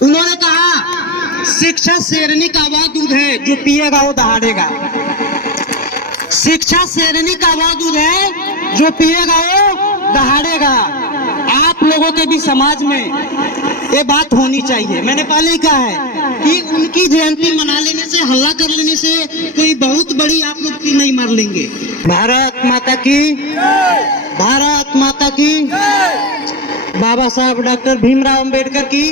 उन्होंने कहा शिक्षा शेरनी का वह दूध है जो पिएगा वो दहाड़ेगा। शिक्षा शेरनी का वह दूध है जो पिएगा वो दहाड़ेगा। आप लोगों के भी समाज में ये बात होनी चाहिए। मैंने पहले ही कहा है कि उनकी जयंती मना लेने से, हल्ला कर लेने से कोई बहुत बड़ी आप लोग की नहीं मार लेंगे। भारत माता की, भारत माता की, बाबा साहब डॉक्टर भीमराव अंबेडकर की,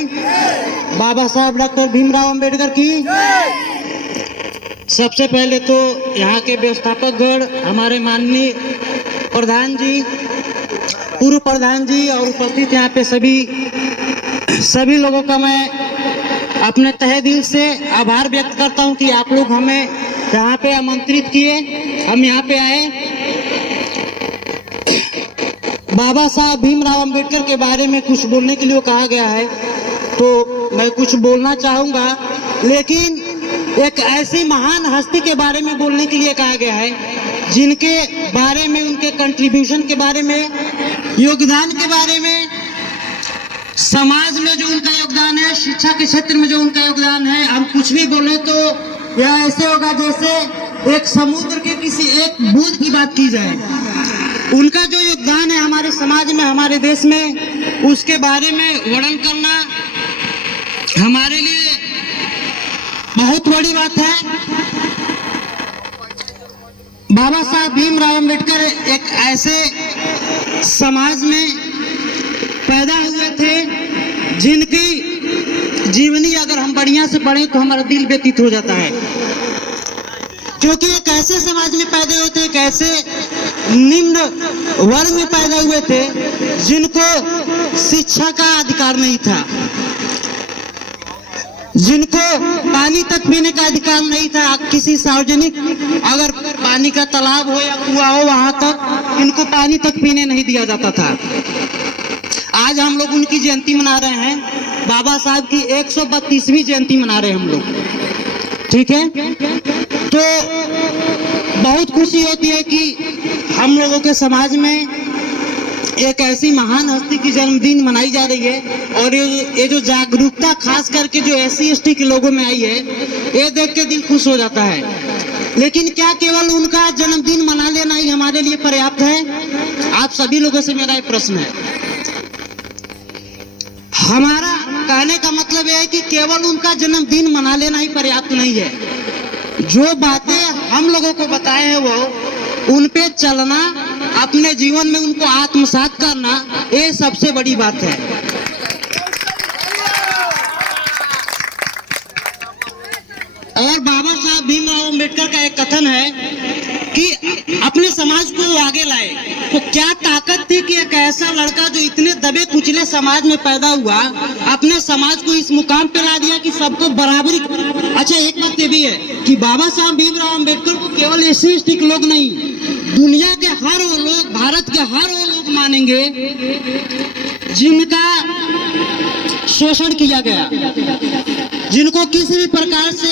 बाबा साहब डॉक्टर भीमराव अंबेडकर की। सबसे पहले तो यहाँ के व्यवस्थापक गण, हमारे माननीय प्रधान जी, पूर्व प्रधान जी और उपस्थित यहाँ पे सभी लोगों का मैं अपने तहे दिल से आभार व्यक्त करता हूँ कि आप लोग हमें यहाँ पे आमंत्रित किए, हम यहाँ पे आए। बाबा साहब भीमराव अंबेडकर के बारे में कुछ बोलने के लिए कहा गया है, तो मैं कुछ बोलना चाहूँगा, लेकिन एक ऐसी महान हस्ती के बारे में बोलने के लिए कहा गया है जिनके बारे में, उनके कंट्रीब्यूशन के बारे में, योगदान के बारे में, समाज में जो उनका योगदान है, शिक्षा के क्षेत्र में जो उनका योगदान है। हम कुछ भी बोले तो यह ऐसे होगा जैसे एक समुद्र के किसी एक बूंद की बात की जाए। उनका जो योगदान है हमारे समाज में, हमारे देश में, उसके बारे में वर्णन करना हमारे लिए बहुत बड़ी बात है। बाबा साहब भीमराव अंबेडकर एक ऐसे समाज में पैदा हुए थे जिनकी जीवनी अगर हम बढ़िया से पढ़ें तो हमारा दिल व्यतीत हो जाता है, क्योंकि एक ऐसे समाज में पैदा हुए थे, एक ऐसे निम्न वर्ग में पैदा हुए थे जिनको शिक्षा का अधिकार नहीं था, जिनको पानी तक पीने का अधिकार नहीं था। किसी सार्वजनिक अगर पानी का तालाब हो या कुआं हो, वहां तक इनको पानी तक पीने नहीं दिया जाता था। आज हम लोग उनकी जयंती मना रहे हैं, बाबा साहब की 132वीं जयंती मना रहे हैं हम लोग, ठीक है। तो बहुत खुशी होती है कि हम लोगों के समाज में एक ऐसी महान हस्ती की जन्मदिन मनाई जा रही है, और ये जो जागरूकता खास करके जो SC/ST के लोगों में आई है, ये देख के दिल खुश हो जाता है। लेकिन क्या केवल उनका जन्मदिन मना लेना ही हमारे लिए पर्याप्त है? आप सभी लोगों से मेरा एक प्रश्न है। हमारा कहने का मतलब यह है कि केवल उनका जन्मदिन मना लेना ही पर्याप्त नहीं है। जो बातें हम लोगों को बताए हैं वो उन पे चलना, अपने जीवन में उनको आत्मसात करना, ये सबसे बड़ी बात है। और बाबा साहब भीमराव अंबेडकर का एक कथन है कि अपने समाज को आगे लाए। तो क्या ताकत थी कि एक ऐसा लड़का जो इतने दबे कुचले समाज में पैदा हुआ, अपने समाज को इस मुकाम पे ला दिया कि सबको बराबरी। अच्छा, एक बात ये भी है कि बाबा साहब भीमराव अंबेडकर को केवल SC/ST के लोग नहीं, दुनिया के हर वो लोग, भारत के हर वो लोग मानेंगे जिनका शोषण किया गया, जिनको किसी भी प्रकार से,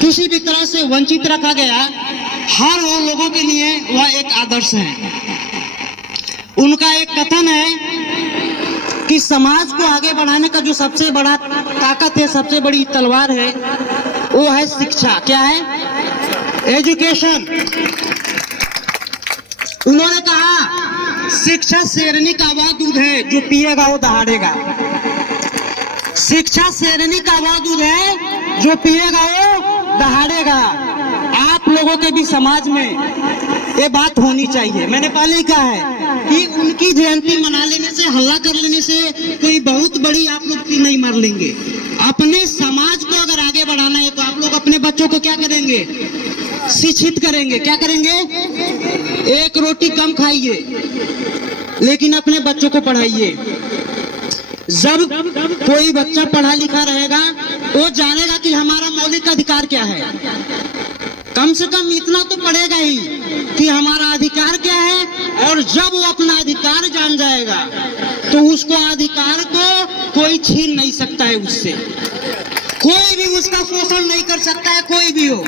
किसी भी तरह से वंचित रखा गया, हर वो लोगों के लिए वह एक आदर्श है। उनका एक कथन है कि समाज को आगे बढ़ाने का जो सबसे बड़ा ताकत है, सबसे बड़ी तलवार है, वो है शिक्षा। क्या है? एजुकेशन। उन्होंने कहा शिक्षा शेरनी का वह दूध है जो पिएगा वो दहाड़ेगा। शिक्षा शेरनी का वह दूध है जो पिएगा वो दहाड़ेगा। आप लोगों के भी समाज में ये बात होनी चाहिए। मैंने पहले ही कहा है कि उनकी जयंती मना लेने से, हल्ला कर लेने से कोई बहुत बड़ी आप लोग की नहीं मार लेंगे। अपने समाज को अगर आगे बढ़ाना है तो आप लोग अपने बच्चों को क्या करेंगे? शिक्षित करेंगे। क्या करेंगे? एक रोटी कम खाइए, लेकिन अपने बच्चों को पढ़ाइए। जब कोई बच्चा पढ़ा लिखा रहेगा, वो जानेगा कि हमारा मौलिक अधिकार क्या है। कम से कम इतना तो पढ़ेगा ही कि हमारा अधिकार क्या है, और जब वो अपना अधिकार जान जाएगा तो उसको अधिकार को कोई छीन नहीं सकता है उससे। कोई भी उसका शोषण नहीं कर सकता है, कोई भी हो।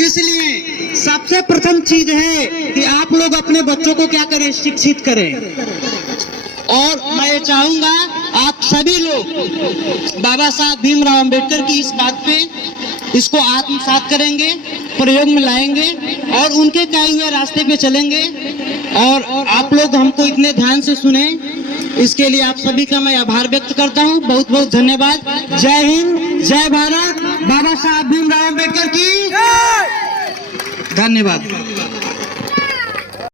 इसलिए सबसे प्रथम चीज है कि आप लोग अपने बच्चों को क्या करें? शिक्षित करें। और मैं चाहूंगा आप सभी लोग बाबा साहब भीमराव अंबेडकर की इस बात पे इसको आत्मसात करेंगे, प्रयोग में लाएंगे और उनके कहे हुए रास्ते पे चलेंगे। और आप लोग हमको इतने ध्यान से सुने, इसके लिए आप सभी का मैं आभार व्यक्त करता हूँ। बहुत बहुत धन्यवाद। जय हिंद, जय भारत, बाबा साहब भीमराव अंबेडकर की धन्यवाद।